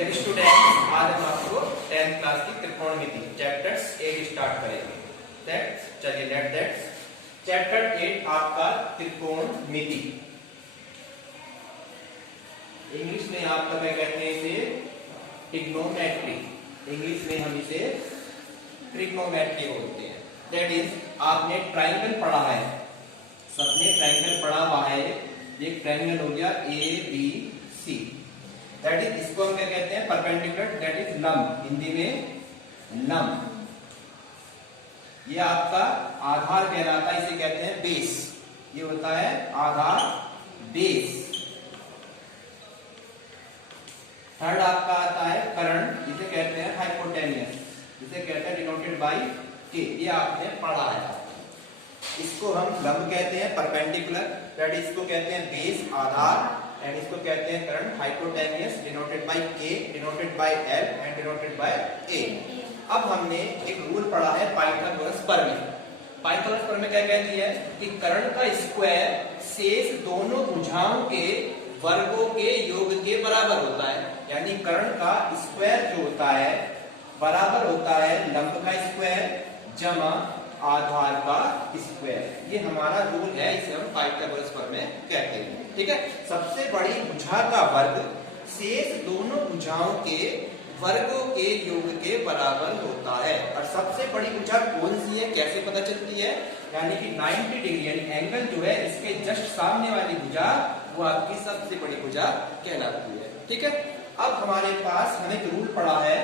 Dear students, आज हम आपको 10th क्लास की त्रिकोणमिति चैप्टर 8 स्टार्ट करेंगे। चलिए लेट दैट चैप्टर 8 आपका त्रिकोणमिति। इंग्लिश में आपका क्या कहते हैं इसे? ट्रिग्नोमेट्री। इंग्लिश में हम इसे ट्रिग्नोमेट्री बोलते हैं। दैट इज आपने ट्राइंगल पढ़ा है, सबने ट्राइंगल पढ़ा हुआ है। एक ट्राइंगल हो गया ABC, दैट इज इसको हम क्या कहते हैं? परपेंडिकुलर, दैट इज लंब, हिंदी में लंब। ये आपका आधार कहलाता है, इसे कहते हैं बेस। ये होता है आधार, बेस। थर्ड आपका आता है कर्ण, इसे कहते हैं हाइपोटेनियस, इसे कहते हैं डिनोटेड बाय के। ये आपने पढ़ा है। इसको हम लंब कहते हैं, परपेंडिकुलर, दैट इज इसको कहते हैं बेस, आधार, एंड इसको कहते हैं कर्ण, hypotenuse, denoted by K, denoted by L and denoted by A. अब हमने एक रूल पढ़ा है पाइथागोरस प्रमेय। पाइथागोरस प्रमेय क्या कहती है कि कर्ण का स्क्वायर शेष दोनों भुजाओं के वर्गों के योग के बराबर होता है। यानी कर्ण का स्क्वायर जो होता है बराबर होता है लंब का स्क्वायर जमा आधार का स्क्वायर। ये हमारा रूल है, इसे हम पाइथागोरस प्रमेय कहते हैं। ठीक है। सबसे बड़ी भुजा का वर्ग शेष दोनों भुजाओं के वर्गों के योग के बराबर होता है। और सबसे बड़ी भुजा कौन सी है, कैसे पता चलती है? यानी कि 90 डिग्री यानी एंगल जो है इसके जस्ट सामने वाली भुजा वो आपकी सबसे बड़ी भुजा कहलाती है। ठीक है। अब हमारे पास हमने एक रूल पढ़ा है,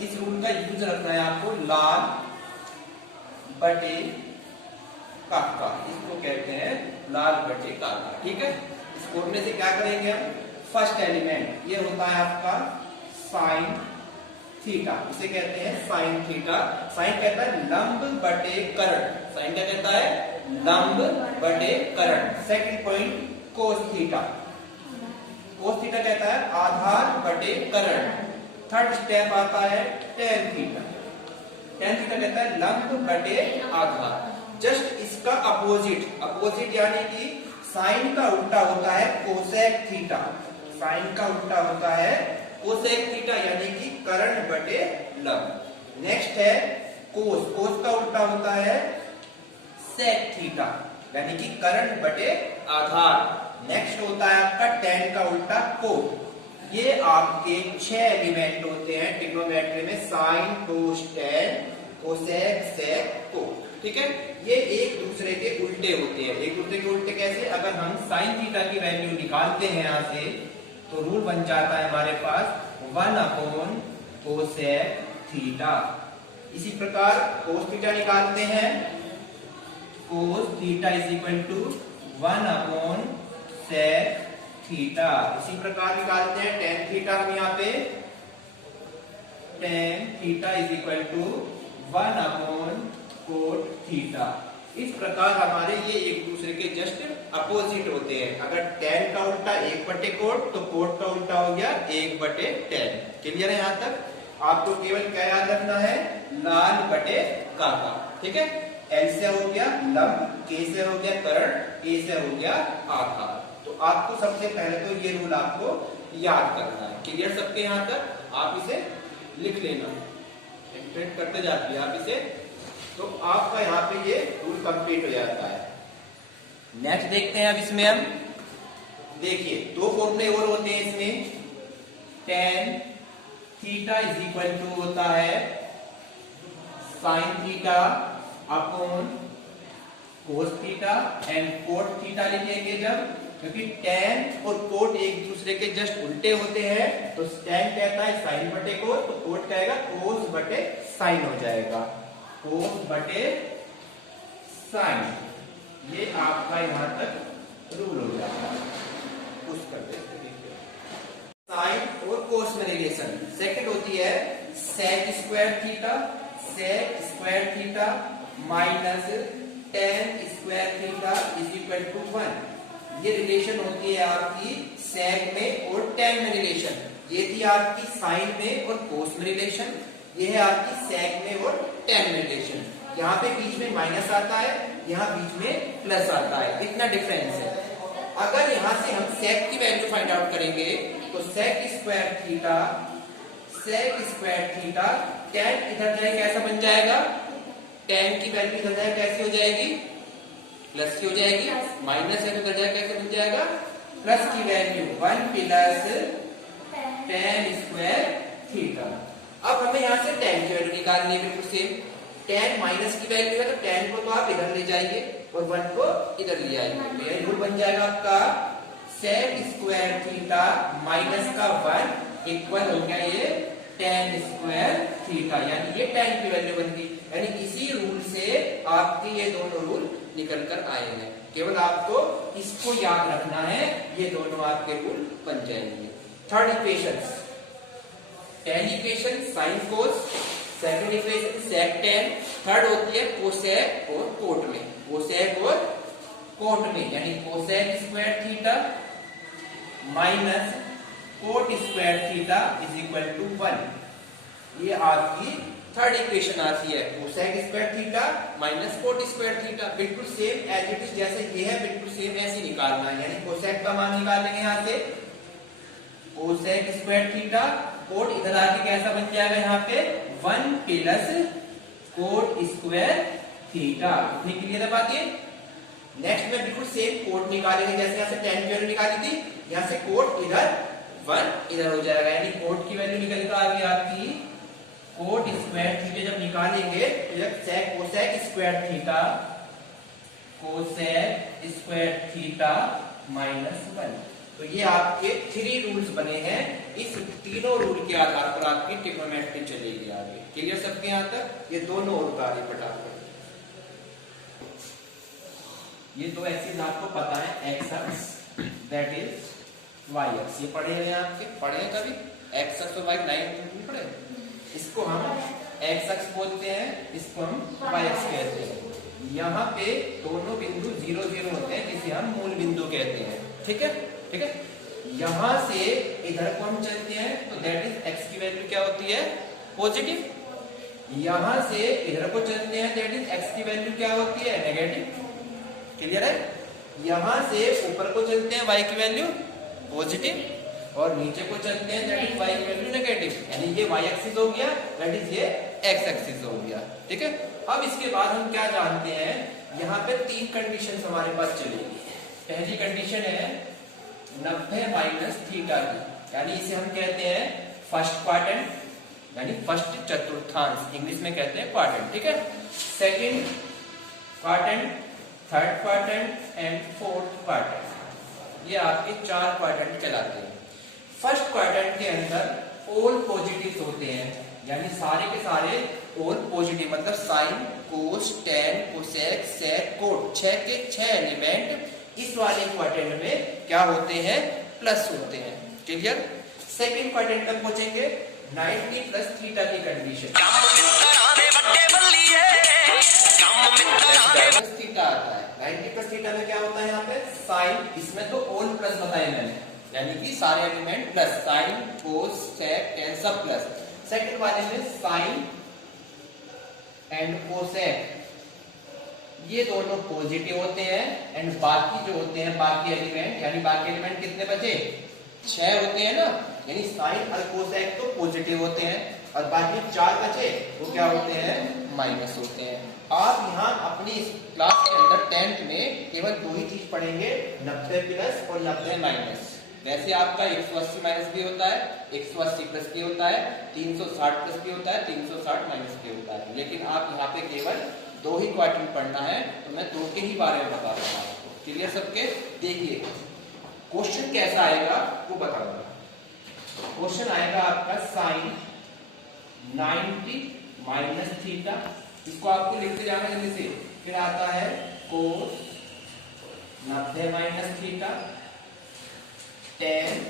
इस रूल का यूज रखना है आपको, लाल बटे काका, इसको कहते हैं लाल बटे काका। ठीक है। इसको में से क्या करेंगे हम? फर्स्ट एलिमेंट ये होता है आपका साइन थीटा, इसे कहते हैं साइन थीटा। साइन कहता है लंब बटे कर्ण, साइन क्या कहता है? लंब बटे कर्ण। Second point cos theta, cos theta कहता है आधार बटे कर्ण। थर्ड स्टेप आता है टेन थीटा, टेन थीटा कहता है लंब बटे आधार। जस्ट इसका अपोजिट, अपोजिट यानी कि साइन का उल्टा होता है कोसेक थीटा, साइन का उल्टा होता है कोसेक थीटा यानी कि कर्ण बटे लंब। नेक्स्ट है कोस, कोस का उल्टा होता है सेक थीटा यानी कि कर्ण बटे आधार। नेक्स्ट होता है आपका टेन का उल्टा कोट। ये आपके 6 एलिमेंट होते हैं ट्रिग्नोमेट्री में, साइन, कोस, टेन, कोसेक, सेक, कोट। ठीक है। ये एक दूसरे के उल्टे होते हैं। एक दूसरे के उल्टे कैसे? अगर हम साइन थीटा की वैल्यू निकालते हैं यहाँ से तो रूल बन जाता है हमारे पास 1 अपॉन कोसेक थीटा। इसी प्रकार कोस थीटा निकालते हैं, cos theta is equal to 1 upon sec theta. इसी प्रकार निकालते हैं टेन थीटा, हम यहाँ पे tan theta is equal to 1 upon cot theta. इस प्रकार हमारे ये एक दूसरे के जस्ट अपोजिट होते हैं। अगर टेन का उल्टा 1 बटे कोट तो कोट का उल्टा हो गया 1 बटे टेन। क्लियर है? यहाँ तक आपको केवल क्या याद रखना है? लाल बटे काका। ठीक है। एल से हो गया लंब, के से हो गया कर्ण, ए से हो गया आधार। तो आपको सबसे पहले तो ये रूल आपको याद करना है। क्लियर सबके यहाँ तक? आप इसे लिख लेना, एक्सप्लेन करते जाइए आप इसे, तो आपका यहाँ पे ये रूल कंप्लीट हो जाता है। नेक्स्ट देखते हैं अब इसमें हम, देखिए 2 फॉर्मूले और होते हैं इसमें। Tan theta is equal to होता है sine theta upon cos theta and cot theta लिखेंगे जब, क्योंकि टेन और कोट एक दूसरे के जस्ट उल्टे होते हैं। तो टेन कहता है साइन बटे कोस, तो कोट कहेगा कोस बटे साइन हो जाएगा, कोस बटे साइन। ये आपका यहाँ तक रूल हो जाएगा। कुछ करते हैं साइन और कोस में रिलेशन। सेकंड होती है sec square theta, sec square theta minus tan square theta is equal to 1। ये रिलेशन होती है आपकी सेक में और टेन में रिलेशन। ये थी आपकी साइन में और कोस में रिलेशन, ये है आपकी सेक में और टेन में रिलेशन। यहाँ पे बीच में माइनस आता है, यहाँ बीच में प्लस आता है, इतना डिफरेंस है। अगर यहाँ से हम सेक की वैल्यू फाइंड आउट करेंगे तो sec स्क्वायर थीटा tan इधर जाए कैसा बन जाएगा, tan की वैल्यू इधर जाए कैसी हो जाएगी, प्लस की हो जाएगी, माइनस है तो इधर जाए कैसे बन जाएगा, प्लस की value 1 plus tan square theta. अब हमें यहाँ से tan की वैल्यू निकालनी है, बिल्कुल सेम, tan माइनस की वैल्यू है तो tan को तो आप इधर ले जाइए और 1 को इधर ले आइए, तो ये रूल बन जाएगा आपका sec स्क्वायर थीटा माइनस का 1 इक्वल हो गया ये tan स्क्वायर थीटा, यानी ये tan की वैल्यू बन गई। यानी इसी रूल से आपके ये दोनों रूल निकल कर आए हैं, केवल आपको इसको याद रखना है, ये दोनों आपके रूल बन जाएंगे। Third equation, tan equation sin cos, second equation sec tan, third होती है cosec और cot में, cosec और cot में, यानी cosec square theta minus cot square theta is equal to 1। ये आपकी थर्ड इक्वेशन आती है, cosec square theta minus cot square theta, बिल्कुल सेम एज इट इज जैसे ये है, बिल्कुल सेम ऐसे निकालना है। यानी cosec का मान निकालेंगे यहाँ से cosec स्क्वायर थीटा, cot इधर आके कैसा बन जाएगा यहाँ पे 1 प्लस cot स्क्वायर थीटा। इतनी क्लियर है बात ये। नेक्स्ट में बिल्कुल सेम cot निकालेंगे, जैसे यहाँ से tan की वैल्यू निकाली थी, यहाँ से cot इधर 1 इधर हो जाएगा, यानी cot की वैल्यू निकल कर आ गई आपकी cot स्क्वायर थीटा। जब निकालेंगे तो जब sec cosec square theta minus 1, तो ये आपके 3 रूल्स बने हैं। इस तीनों रूल के आधार पर आपकी ट्रिग्नोमेट्री चलेगी आगे। क्लियर सबके यहाँ तक? ये दोनों और उतारिए फटाफट। ये दो एक्सिस आपको पता है, एक्स अक्ष दैट इज वाई अक्ष, ये पढ़े हैं आपके, पढ़े हैं कभी एक्स अक्ष और वाई लाइन नहीं पढ़े? इसको हम एक्स अक्ष बोलते हैं, इसको हम वाई अक्ष कहते हैं। यहाँ पे दोनों बिंदु 0 0 होते हैं, जिसे हम मूल बिंदु कहते हैं। ठीक है, ठीक है। यहां से इधर को हम चलते हैं तो दैट इज एक्स की वैल्यू क्या होती है, पॉजिटिव। यहां से इधर को चलते हैं दैट इज एक्स की वैल्यू क्या होती है, नेगेटिव। क्लियर है? यहां से ऊपर को चलते हैं वाई की वैल्यू पॉजिटिव, और नीचे को चलते हैं दैट इज वाई की वैल्यू नेगेटिव। यानी ये वाई एक्सिस हो गया, दैट इज ये एक्स एक्सिस हो गया। ठीक है। अब इसके बाद हम क्या जानते हैं, यहाँ पे 3 कंडीशन हमारे पास चलेगी। पहली कंडीशन है 90 माइनस थीटा की, यानी इसे हम कहते हैं फर्स्ट क्वाड्रेंट, यानी फर्स्ट चतुर्थांश, इंग्लिश में कहते हैं क्वाड्रेंट। ठीक है। Second quadrant, third quadrant and fourth quadrant, ये आपके 4 क्वाड्रेंट चलाते हैं। फर्स्ट क्वाड्रेंट के अंदर ऑल पॉजिटिव होते हैं, यानी सारे के सारे ऑल पॉजिटिव, मतलब साइन, कोस, टेन, कोसेक, सेक, कोट, 6 के 6 एलिमेंट इस वाले क्वाड्रेंट में क्या होते हैं, प्लस होते हैं। क्लियर? सेकंड क्वाड्रेंट तक पहुंचेंगे 90 प्लस थीटा की कंडीशन, थीटा आता है। 90 प्लस थीटा में क्या होता है, यहाँ पे साइन, इसमें तो ऑल प्लस बताए मैंने, यानी कि सारे एलिमेंट प्लस, साइन, कोस, सेक, टेन सब प्लस। सेकंड वाले में साइन एंड कोसेक ये दोनों पॉजिटिव होते हैं, एंड बाकी जो होते हैं बाकी एलिमेंट, यानी बाकी एलिमेंट कितने बचे, 6 होते हैं ना, यानी साइन और कोसेक तो पॉजिटिव होते हैं, और बाकी 4 बचे वो क्या होते हैं, माइनस होते हैं। आप यहाँ अपनी इस क्लास के अंदर 10th में केवल 2 ही चीज पढ़ेंगे, 90 प्लस और 90 माइनस। वैसे आपका 180 माइनस भी होता है, 180 प्लस भी होता है, 360 प्लस भी होता है, 360 माइनस भी होता है, लेकिन आप यहाँ पे केवल 2 ही क्वाड्रेंट पढ़ना है, तो मैं 2 के ही बारे में बता रहा हूँ आपको। क्लियर सबके? देखिए क्वेश्चन कैसा आएगा वो बताऊंगा। क्वेश्चन आएगा आपका साइन 90 माइनस थीटा, इसको आपको लिखते जाना जल्दी से। फिर आता है cos 90 minus theta, tan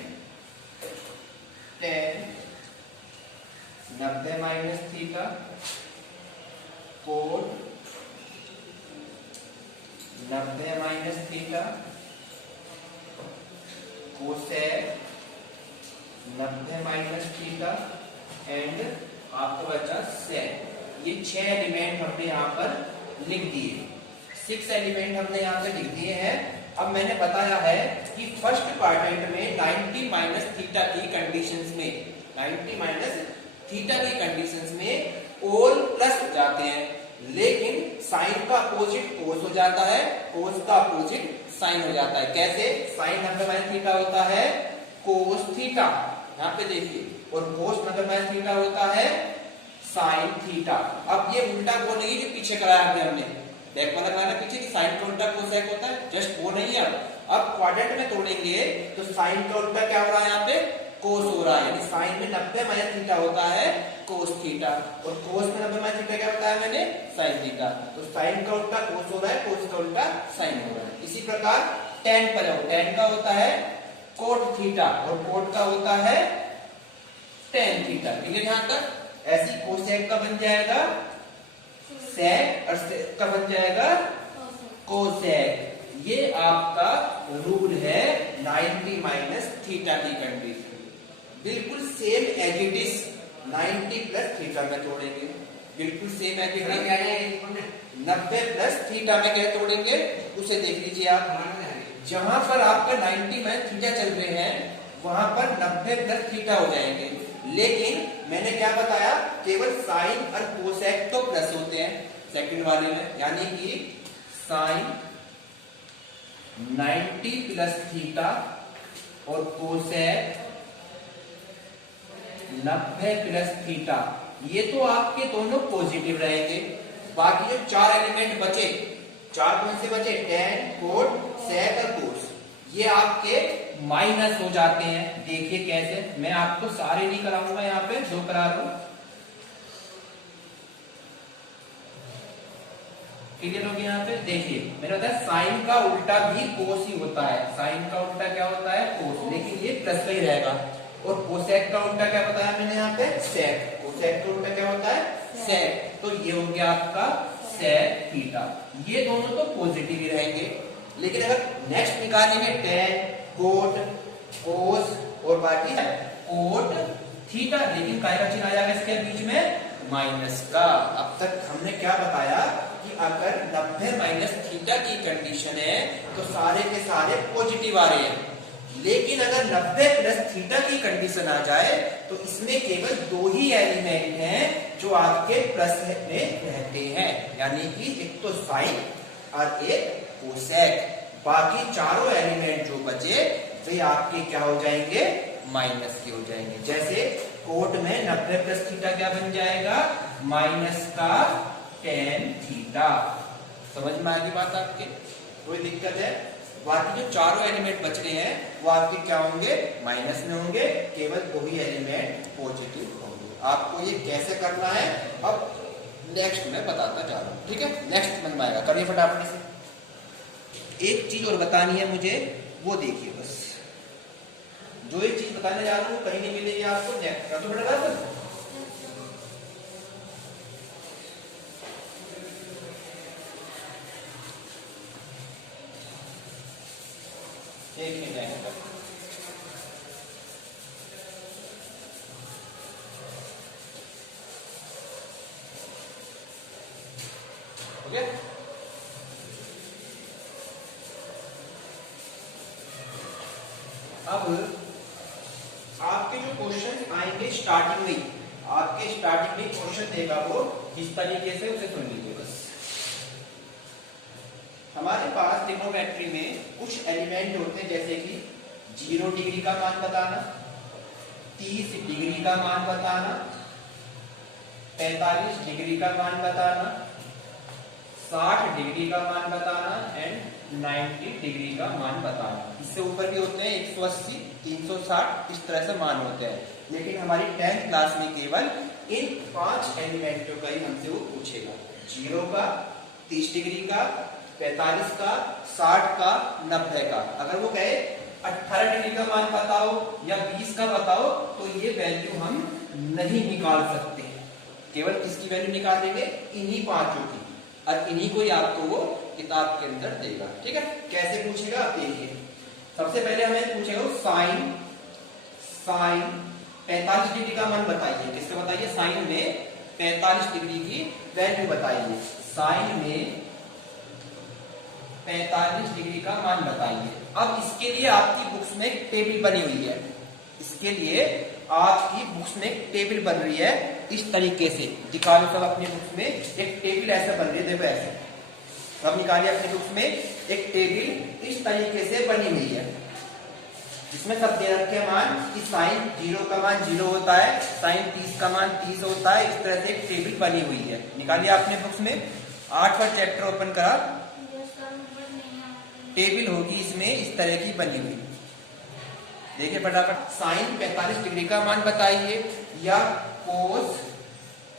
90 minus theta, cot 90 minus theta, cosec 90 minus theta, and आपको बचा सेक। ये 6 एलिमेंट हमने यहाँ पर लिख दिए, 6 एलिमेंट हमने यहाँ पे लिख दिए हैं। अब मैंने बताया है कि फर्स्ट क्वाड्रेंट में 90 माइनस थीटा की कंडीशंस में 90 माइनस थीटा की कंडीशंस में ऑल प्लस हो जाते हैं, लेकिन साइन का अपोजिट कोस हो जाता है, कोस का अपोजिट साइन हो जाता है। कैसे? साइन 90 माइनस थीटा होता है कोस थीटा, यहाँ पे देखिए, और कोस 90 माइनस थीटा होता है साइन थीटा। अब ये उल्टा वो नहीं कि पीछे कराया हमने बैक वाला कराना पीछे कि साइन का उल्टा कोसेक होता है, जस्ट वो नहीं है। अब क्वाड्रेंट में तोड़ेंगे तो साइन का उल्टा क्या हो रहा है, यहाँ पे कोस हो रहा है, यानी साइन में 90 माइनस थीटा होता है कोस थीटा, और कोस में 90 माइनस थीटा क्या बताया मैंने, साइन थीटा। तो साइन का उल्टा कोस हो रहा है, कोस का उल्टा साइन हो रहा है। इसी प्रकार टेन पर जाओ, टेन का होता है कोट थीटा और कोट का होता है टेन थीटा। क्लियर यहाँ तक? ऐसी कोसेक का बन जाएगा सेक और सेक का बन जाएगा कोसेक। ये आपका रूल है 90 माइनस थीटा की कंडीशन। बिल्कुल same as it is 90 plus theta में तोड़ेंगे, बिल्कुल same as it is 90 plus theta में क्या तोड़ेंगे उसे देख लीजिए आप। जहां पर आपका 90 माइनस थीटा चल रहे हैं वहां पर 90 प्लस थीटा हो जाएंगे, लेकिन मैंने क्या बताया, केवल साइन और कोसेक तो प्लस होते हैं सेकंड वाले में, यानी कि साइन 90 प्लस थीटा और कोसेक 90 प्लस थीटा, ये तो आपके दोनों पॉजिटिव रहेंगे। बाकी जो चार एलिमेंट बचे, चार कौन से बचे, टेन, कोट, सेक और कोस, ये आपके माइनस हो जाते हैं। देखिए कैसे, मैं आपको सारे नहीं कराऊंगा, यहाँ पे दो करा रहा हूं। क्लियर हो गया? यहाँ पे देखिए मैंने बताया साइन का उल्टा भी कोस ही होता है, साइन का उल्टा क्या होता है, कोस, लेकिन ये प्लस का ही रहेगा। और कोसेक का उल्टा क्या बताया मैंने यहाँ पे, सेक। कोसेक का उल्टा क्या होता है, सेक। तो ये हो गया आपका सेक थीटा। ये दोनों तो पॉजिटिव ही रहेंगे, लेकिन अगर नेक्स्ट निकालेंगे टेन, कोट, कोस और बाकी कोट थीटा, लेकिन काय का चिन्ह आ जाएगा इसके बीच में, माइनस का। अब तक हमने क्या बताया कि अगर 90 माइनस थीटा की कंडीशन है तो सारे के सारे पॉजिटिव आ रहे हैं, लेकिन अगर 90 प्लस थीटा की कंडीशन आ जाए तो इसमें केवल दो ही एलिमेंट हैं जो आपके प्लस में रहते हैं, यानी कि एक तो साइन और एक कोसेक। बाकी चारों एलिमेंट जो बचे वे आपके क्या हो जाएंगे, माइनस के हो जाएंगे। जैसे कोट में 90 प्लस थीटा क्या बन जाएगा, माइनस का टेन थीटा। समझ में आ गई बात आपके? कोई दिक्कत है? बाकी जो चारों एलिमेंट बच रहे हैं वो आपके क्या होंगे, माइनस में होंगे, केवल दो ही एलिमेंट पॉजिटिव होंगे। आपको ये कैसे करना है अब नेक्स्ट में बताता जा रहा हूं, ठीक है? नेक्स्ट समझ में आएगा, करिए फटाफट से। एक चीज और बतानी है मुझे, वो देखिए बस। जो एक चीज बताने जा रहा हूँ कहीं नहीं मिलेगी आपको, नेक्स्ट का तो बेटा बस। एक मिनट आएगा, हो गया? अब आपके जो क्वेश्चन आएंगे स्टार्टिंग में, आपके स्टार्टिंग में क्वेश्चन देगा वो किस तरीके से, उसे सुन लीजिए बस। हमारे पास ट्रिग्नोमेट्री में कुछ एलिमेंट होते हैं, जैसे कि 0 डिग्री का मान बताना, 30 डिग्री का मान बताना, 45 डिग्री का मान बताना, 60 डिग्री का मान बताना एंड 90 डिग्री का मान बताना। इससे ऊपर भी होते हैं 180, 360, इस तरह से मान होते हैं। लेकिन हमारी 10th क्लास में केवल इन 5 एलिमेंटों का ही हमसे वो पूछेगा, 0 का, 30 डिग्री का, 45 का, 60 का, 90 का। अगर वो कहे 18 डिग्री का मान बताओ या 20 का बताओ तो ये वैल्यू हम नहीं निकाल सकते, केवल किसकी वैल्यू निकाल देंगे, इन्हीं पांचों की, और इन्हीं को ही आपको वो किताब के अंदर देगा। ठीक है? कैसे पूछेगा आप देखिए। सबसे पहले हमें पूछेगा साइन 45 डिग्री का मान बताइए। किससे बताइए? साइन में 45 डिग्री की वैल्यू बताइए। साइन में 45 डिग्री का मान बताइए। अब इसके लिए आपकी बुक्स में एक टेबल बनी हुई है, इसके लिए आपकी बुक्स में एक टेबल बन रही है इस तरीके से। दिखा लो सब अपनी बुक्स में एक टेबल ऐसे बन रही है, देखो ऐसे अब निकालिए अपनी बुक्स में एक टेबल इस तरीके से बनी हुई है, जिसमें सब दे रखे हैं मान कि साइन 0 का मान 0 होता है, साइन 30 का मान 30 होता है। इस तरह से एक टेबल बनी हुई है। निकालिए आपने बुक्स में 8वां चैप्टर ओपन करा, टेबल होगी इसमें इस तरह की बनी हुई। देखिए फटाफट, साइन 45 डिग्री का मान बताइए या कोस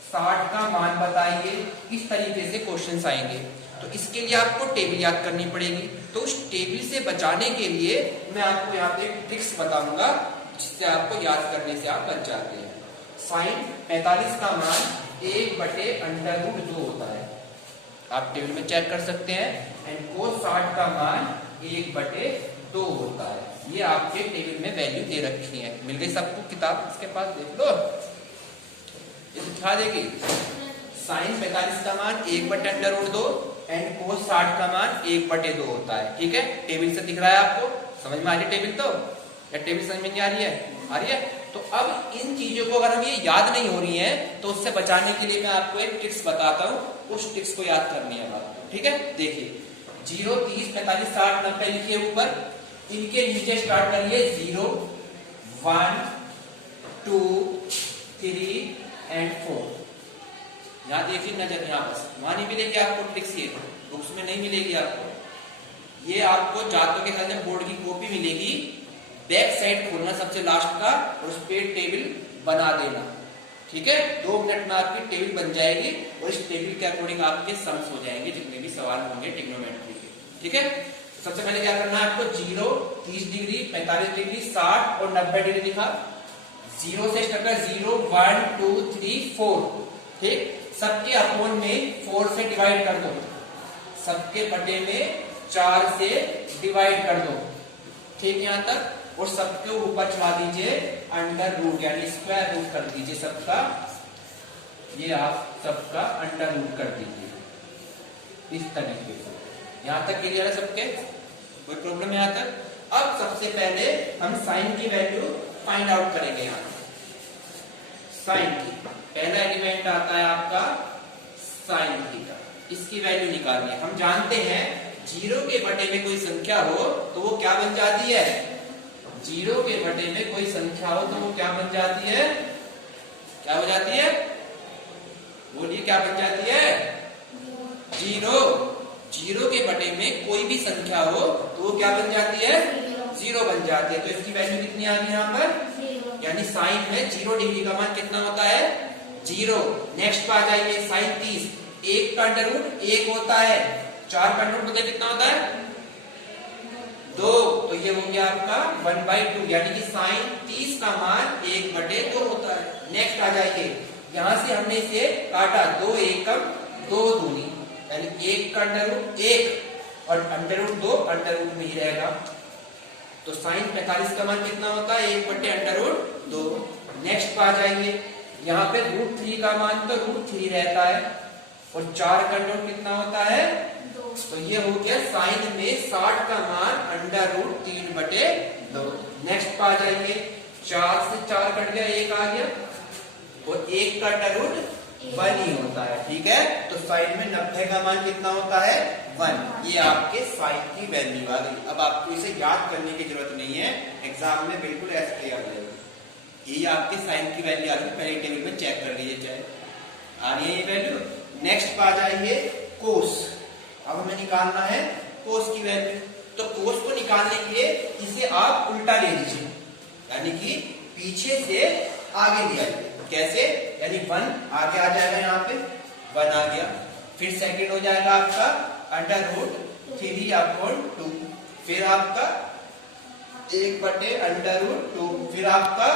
60 का मान बताइए, इस तरीके से क्वेश्चंस आएंगे। तो इसके लिए आपको टेबल याद करनी पड़ेगी। तो उस टेबल से बचाने के लिए मैं आपको यहाँ पे एक ट्रिक्स बताऊंगा, जिससे आपको याद करने से आप बच जाते हैं। साइन 45 का मान 1/√2 होता है, आप टेबल में चेक कर सकते हैं। एंड कोस 60 का मान 1/2 होता है। ये आपके टेबल में वैल्यू दे रखी है। मिल गई सबको किताब, इसके पास देख लो, ये दिखा देगी। साइन 45 का मान 1/√2 एंड कोस 60 का मान 1/2 होता है। ठीक है, टेबल से दिख रहा है आपको, समझ में आ रही है टेबल? तो या टेबल समझ में नहीं आ रही है? आ रही है। तो अब इन चीजों को अगर हम ये याद नहीं हो रही है तो उससे बचाने के लिए मैं आपको एक ट्रिक्स बताता हूँ, उस ट्रिक्स को याद करनी है आपको। ठीक है, देखिए 0, 30, 45, 60, 90 लिखिए ऊपर, इनके नीचे स्टार्ट करिए 0, 1, 2, 3 एंड 4। यहाँ देखिए नजर, यहाँ बस वहां नहीं मिलेगी आपको ट्रिक्स, ये बुक्स में नहीं मिलेगी आपको। ये आपको जातों के साथ बोर्ड की कॉपी मिलेगी, बैक साइड खोलना सबसे लास्ट का और उस पे टेबल बना देना। ठीक है, 2 मिनट में आपकी टेबल बन जाएगी और इस टेबल के अकॉर्डिंग आपके सम्स हो जाएंगे जितने भी सवाल होंगे ट्रिग्नोमेट्री के। ठीक है, सबसे पहले क्या करना है आपको, 0, 30 डिग्री, 45 डिग्री, 60 और 90 डिग्री दिखा। 0 से स्टार्ट कर, 0, 1, 2, 3, 4। ठीक, सबके अपॉन में 4 से डिवाइड कर दो, सबके बटे में 4 से डिवाइड कर दो। ठीक, यहां तक। और सबके ऊपर चढ़ा दीजिए अंडर रूट, यानी स्क्वायर रूट कर दीजिए सबका, ये आप सबका अंडर रूट कर दीजिए इस तरीके से। यहां तक क्लियर है सबके, कोई प्रॉब्लम यहां तक? अब सबसे पहले हम साइन की वैल्यू फाइंड आउट करेंगे। यहां साइन की पहला एलिमेंट आता है आपका साइन थीटा, इसकी वैल्यू निकालनी है। हम जानते हैं 0 के बटे में कोई संख्या हो तो वो क्या बन जाती है, 0 के बटे में कोई संख्या हो तो वो क्या बन जाती है, क्या हो जाती है, बोलिए क्या बन जाती है, 0। 0 के बटे में कोई भी संख्या हो तो वो क्या बन जाती है, 0 बन जाती है। तो इसकी वैल्यू कितनी आ गई यहाँ पर, यानी साइन में 0 डिग्री का मान कितना होता है, 0। नेक्स्ट पे आ जाइए, साइन 30, 1 का अंडर रूट 1 होता है, 4 का अंडर रूट पता कितना होता है, 2। तो ये हो गया आपका 1/2, यानी कि साइन 30 का मान 1/2 होता है। नेक्स्ट आ जाइए, यहां से हमने इसे काटा, 2 एकम 2 दूनी, यानी 1 का अंडर रूट 1 और अंडर रूट 2 अंडर रूट में ही रहेगा। तो साइन 45 का मान कितना होता है, 1/√2। नेक्स्ट पे आ जाइए, यहाँ पे √3 का मान तो √3 रहता है और 4 का अंडर कितना होता है, 2। तो ये हो गया साइन में 60 का मान √3/2। नेक्स्ट पे आ जाइए, 4 से 4 कट गया, 1 आ गया और 1 का अंडर रूट 1 ही होता है। ठीक है, तो साइन में 90 का मान कितना होता है, 1। ये आपके साइन की वैल्यू आ गई। अब आपको इसे याद करने की जरूरत नहीं है, एग्जाम में बिल्कुल ऐसे आ जाएगा। ये आपके साइन की वैल्यू आ गई, पहले टेबल में चेक कर लीजिए चाहे आ रही है ये वैल्यू। नेक्स्ट पे आ जाइए कोस, अब हमें निकालना है कोस की वैल्यू। तो कोस को निकालने के लिए इसे आप उल्टा ले लीजिए, यानी कि पीछे से आगे ले आइए। कैसे, यानी 1 आगे आ जाएगा, यहाँ पे 1 आ गया, फिर सेकंड हो जाएगा आपका √3/2, फिर आपका 1/√2, फिर आपका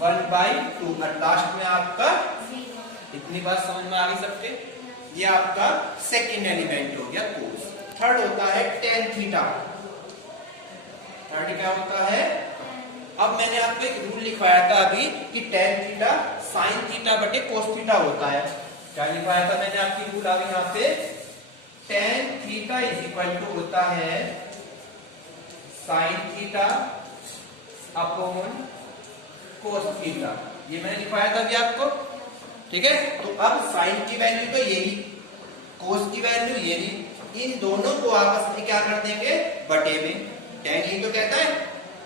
1/2 और लास्ट में आपका, इतनी बात समझ में आ गई सबके? ये आपका सेकंड एलिमेंट हो गया कोस। थर्ड होता है tan थीटा। थर्ड क्या होता है, अब मैंने आपको एक रूल लिखवाया था अभी कि tan थीटा साइन थीटा बटे कोस थीटा होता है। क्या लिखवाया था मैंने आपकी रूल, अभी यहाँ पे tan theta is equal to होता है sine theta upon cos theta, ये मैंने लिखवाया था अभी आपको, ठीक है। तो अब साइन की वैल्यू तो यही, कोस की वैल्यू यही, इन दोनों को आपस में क्या कर देंगे, बटे में। tan ये तो कहता है,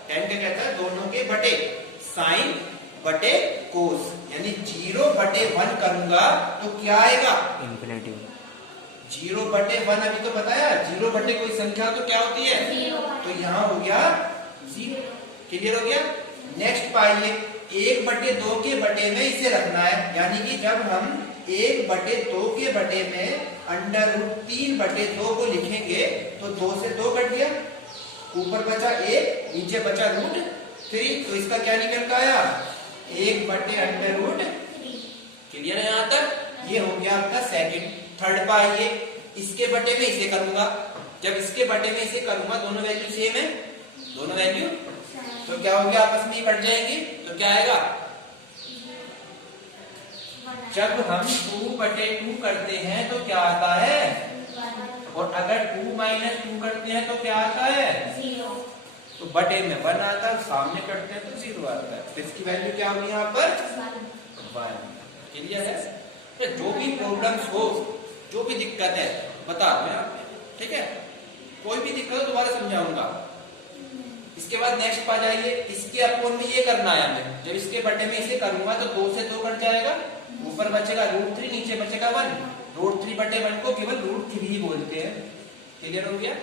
tan क्या कहता है, दोनों के बटे, साइन बटे कोस, यानी 0/1 करूंगा तो क्या आएगा, इन्फिनिटी। 0/1 अभी तो बताया, 0 बटे कोई संख्या तो क्या होती है, तो यहाँ हो गया 0। क्लियर हो गया। नेक्स्ट पाइए, 1/2 के बटे में इसे रखना है, यानी कि जब हम 1/2 के बटे में √3/2 को लिखेंगे तो 2 से 2 कट गया, ऊपर बचा 1, नीचे बचा √3, तो इसका क्या निकल का आया, 1/√3। क्लियर है यहाँ तक, ये हो गया आपका सेकंड। थर्ड पाइए, इसके बटे में इसे करूंगा, जब इसके बटे में इसे करूंगा दोनों वैल्यू सेम है, दोनों वैल्यू तो क्या हो गया, आपस में कट जाएंगी, तो क्या आएगा, जब हम 2/2 करते हैं तो क्या आता है, और अगर 2 - 2 करते हैं तो क्या आता है, 0। तो बटे में 1 आता है, सामने करते हैं तो 0 आता है, तो इसकी वैल्यू क्या होगी यहाँ पर, 1। क्लियर है। तो जो भी प्रॉब्लम्स हो, जो भी दिक्कत है बता दो, ठीक है, कोई भी दिक्कत हो दोबारा समझाऊंगा। इसके बाद नेक्स्ट पा जाइए, इसके अपोन में ये करना है हमें, जब इसके बटे में इसे करूंगा तो 2 से 2 कट जाएगा, ऊपर बचेगा √3, नीचे बचेगा 1, √3/1 को केवल √3 ही बोलते हैं। क्लियर हो गया।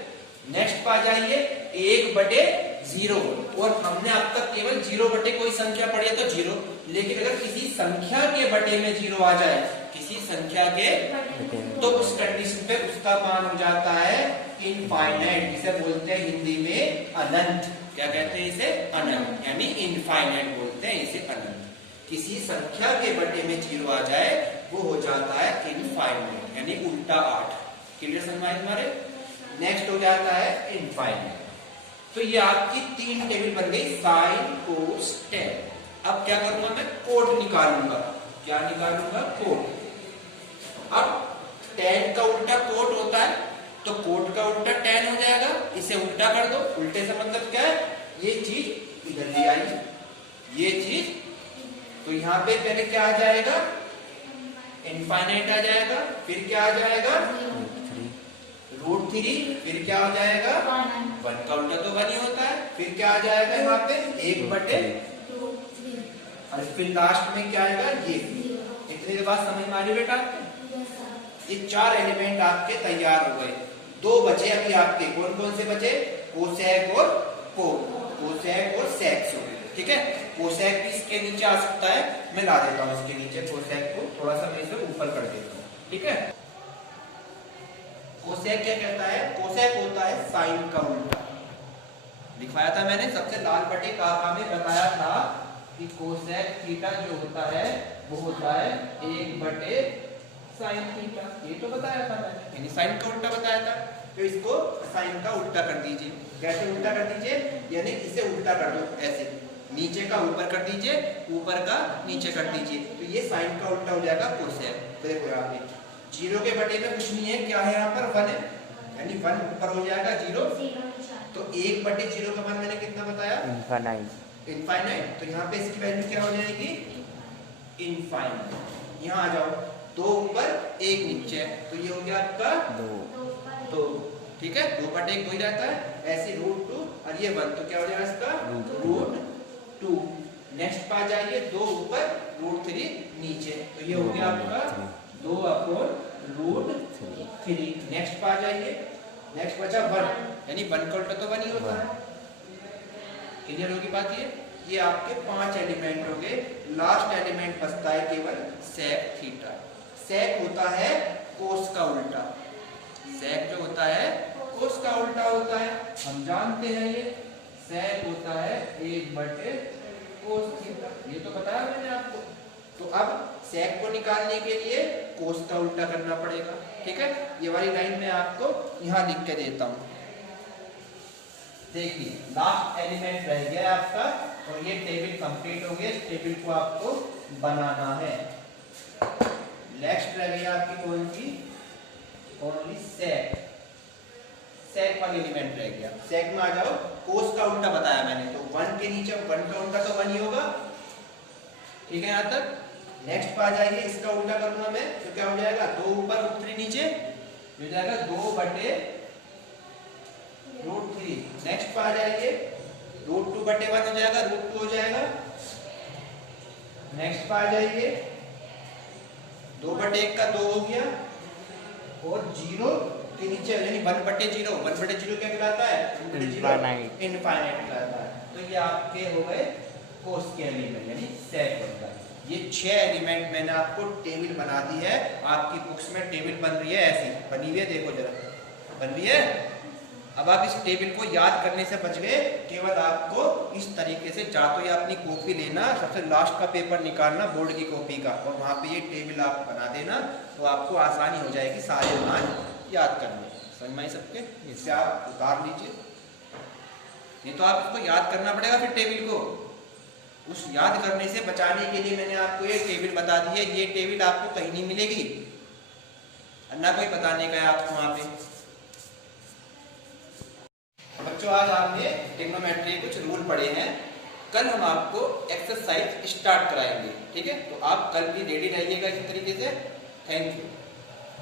नेक्स्ट पा जाइए 1/0, और हमने अब तक केवल 0 बटे कोई संख्या पढ़ी है तो 0, लेकिन अगर किसी संख्या के बटे में 0 आ जाए, किसी संख्या के, तो उस कंडीशन पे उसका मान हो जाता है इनफाइनाइट, इसे बोलते हैं हिंदी में अनंत। क्या कहते हैं इसे, अनंत, यानी इनफाइनाइट बोलते हैं इसे, अनंत। किसी संख्या के बटे में 0 आ जाए वो हो जाता है इनफाइनाइट, यानी उल्टा 8। क्लियर समझ में तुम्हारे। नेक्स्ट हो जाता है इनफाइनाइट। तो ये आपकी 3 टेबल बन गई, साइन कोस tan। अब क्या करूंगा मैं, कोट निकालूंगा। क्या निकालूंगा, कोट। अब tan का उल्टा कोट होता है, तो कोट का उल्टा tan हो जाएगा, इसे उल्टा कर दो। उल्टे से मतलब क्या है, ये चीज इधर ले आई, ये चीज, तो यहाँ पे पहले क्या आ जाएगा, इनफाइनाइट आ जाएगा, फिर क्या आ जाएगा, √3, फिर क्या हो जाएगा, 1 का उल्टा तो 1 ही होता है, फिर क्या आ जाएगा यहाँ पे 1/2, और फिर लास्ट में क्या आएगा, ये। इतनी बात समझ में आ रही बेटा। ये 4 एलिमेंट आपके तैयार हो गए। 2 बचे अभी आपके, कौन कौन से बचे, कोसेक और कोट, कोसेक और सेक से। ठीक है, कोसेक भी इसके नीचे आ सकता है, मैं ला देता हूँ इसके नीचे कोसेक को, थोड़ा सा मैं इसे ऊपर कर देता हूँ। ठीक है, कोसेक क्या कहता है, कोसेक होता है साइन का उल्टा। लिखवाया था मैंने, सबसे लाल पट्टी काका में बताया था कि कोसेक थीटा जो होता है वो होता है 1/sin थीटा, ये तो बताया था मैंने, यानी साइन का उल्टा बताया था। तो इसको साइन का उल्टा कर दीजिए। कैसे उल्टा कर दीजिए, यानी इसे उल्टा कर दो, ऐसे नीचे का ऊपर कर दीजिए, ऊपर का नीचे कर दीजिए, तो ये साइन का उल्टा हो जाएगा कोसेक। देखो यहाँ पे 0 के बटे में कुछ नहीं है, क्या है यहाँ पर 1 है, यानी 1 ऊपर हो जाएगा 0, तो 1/0 का मान मैंने कितना बताया, इनफाइनाइट। इनफाइनाइट, तो यहाँ पे इसकी वैल्यू क्या हो जाएगी, इनफाइनाइट। यहाँ आ जाओ, 2 ऊपर 1 नीचे है, तो ये हो गया आपका 2। ठीक है, 2/1 हो ही जाता है, ऐसे √2 और ये 1, तो क्या हो जाएगा इसका √2। नेक्स्ट पा जाइए, 2 ऊपर √3 नीचे, तो ये हो गया आपका 2/√3। नेक्स्ट पा जाइए, नेक्स्ट बचा 1, यानी 1 का उल्टा तो 1 ही होता है। क्लियर होगी बात ये आपके 5 एलिमेंट हो गए। लास्ट एलिमेंट बचता है केवल सेक थीटा। सेक होता है कोस का उल्टा, सेक जो होता है कोस का उल्टा होता है, हम जानते हैं ये। सेक होता है 1/cos थीटा, ये तो बताया मैंने आपको। तो अब सेक को निकालने के लिए कोस का उल्टा करना पड़ेगा। ठीक है, ये वाली लाइन मैं आपको यहाँ लिख के देता हूँ। देखिए, लास्ट एलिमेंट रह गया आपका, और ये टेबल कंप्लीट हो गया। इस टेबल को आपको बनाना है। नेक्स्ट रह गई आपकी कौन सी, ओनली सेक। सेक वाला एलिमेंट रह गया। सेक में आ जाओ, कोस का उल्टा बताया मैंने, तो 1 के नीचे 1 का उल्टा तो 1 ही होगा, ठीक है यहाँ तक। नेक्स्ट पे आ जाइए, इसका उल्टा करूंगा मैं तो क्या हो जाएगा, 2 ऊपर √3 नीचे हो जाएगा 2/√3। नेक्स्ट पे आ जाइए, √2/1 हो जाएगा, √2 हो जाएगा। नेक्स्ट पे आ जाइए, 2/1 का 2 हो गया, और 0 के नीचे यानी 1/0, 1/0 क्या कहलाता है, इनफाइनाइट कहलाता है। तो ये आपके हो गए कोस के एलिमेंट यानी सेक बनता है। ये 6 एलिमेंट मैंने आपको टेबल बना दी है, आपकी बुक्स में टेबल बन रही है, ऐसी बनी हुई है, देखो जरा बन रही है। अब आप इस टेबल को याद करने से बच गए, केवल आपको इस तरीके से जा तो ये अपनी कॉपी लेना, सबसे लास्ट का पेपर निकालना बोर्ड की कॉपी का, और वहाँ पे ये टेबल आप बना देना, तो आपको आसानी हो जाएगी सारे मान याद करने। समझ में आई सबके? इससे आप उतार लीजिए, नहीं तो आप इसको याद करना पड़ेगा फिर टेबल को। उस याद करने से बचाने के लिए मैंने आपको ये टेबल बता दी है। ये टेबल आपको कहीं नहीं मिलेगी, ना कोई बताने का है आपको वहाँ पे। बच्चों आज आपने ट्रिग्नोमेट्री कुछ रूल पढ़े हैं, कल हम आपको एक्सरसाइज स्टार्ट कराएंगे, ठीक है? तो आप कल भी रेडी रहिएगा इस तरीके से। Thank you.